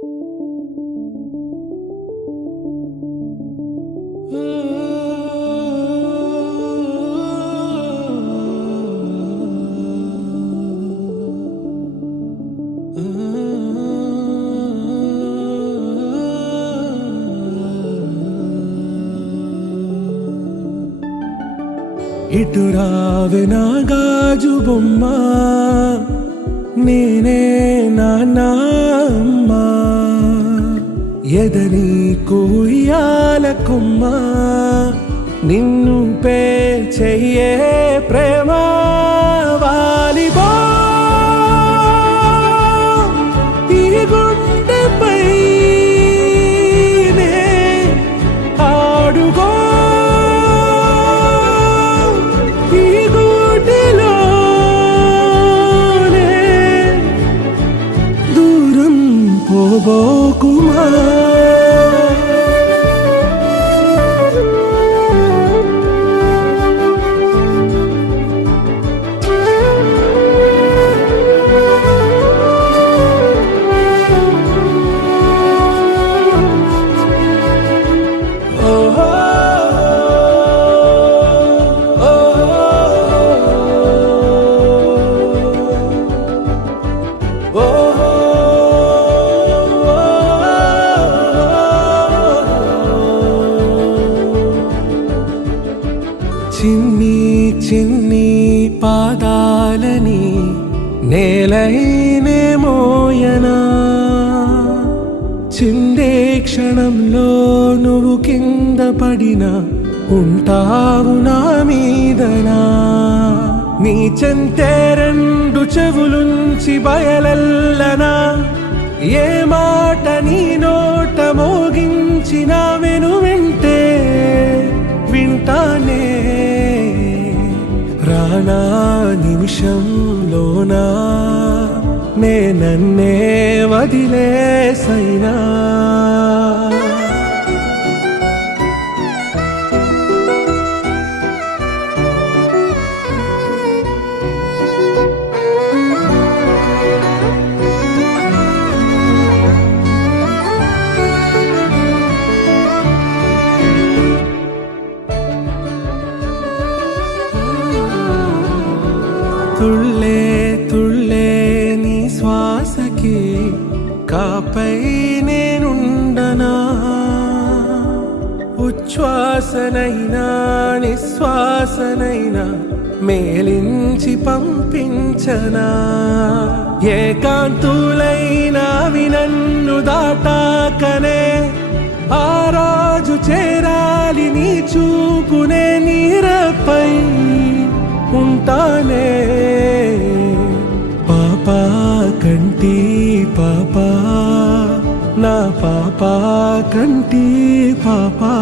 ఇటు రావే నా గాజు బొమ్మ, నేనే నాన్నమ్మ, ఎదని కొయ్యాల కొమ్మ, నిన్ను పే చెయ్యే ప్రేమ వాలిబో ఈ గుండెపై నే ఆడుగో పోబోకుమా. చిన్ని చిన్ని పాదాలని నేలైనే మోయనా, చిందే క్షణంలో నువ్వు కింద పడినా ఉంటావు నా మీదనా. నీ చెంతే రెండు చెవులుంచి బయలెల్లనా, ఏ మాట నీ నోట మోగించిన వెను వింటే వింటానే. రానా నిమిషంలోనా నే నన్నే వదిలేసైనా. తుళ్ళే తుళ్ళే నీ శ్వాసకి కాపై నేనుండనా, ఉచ్ఛ్వాసనైనా నిశ్వాసనైనా మేలించి పంపించనా. ఏకాంతులైనవి నన్ను దాటాకనే ఆ రాజు చేరాలి నీ చూపునే నీరపై ఉంటానే. పాపా కంటి పాపా నా పాపా కంటి పాపా.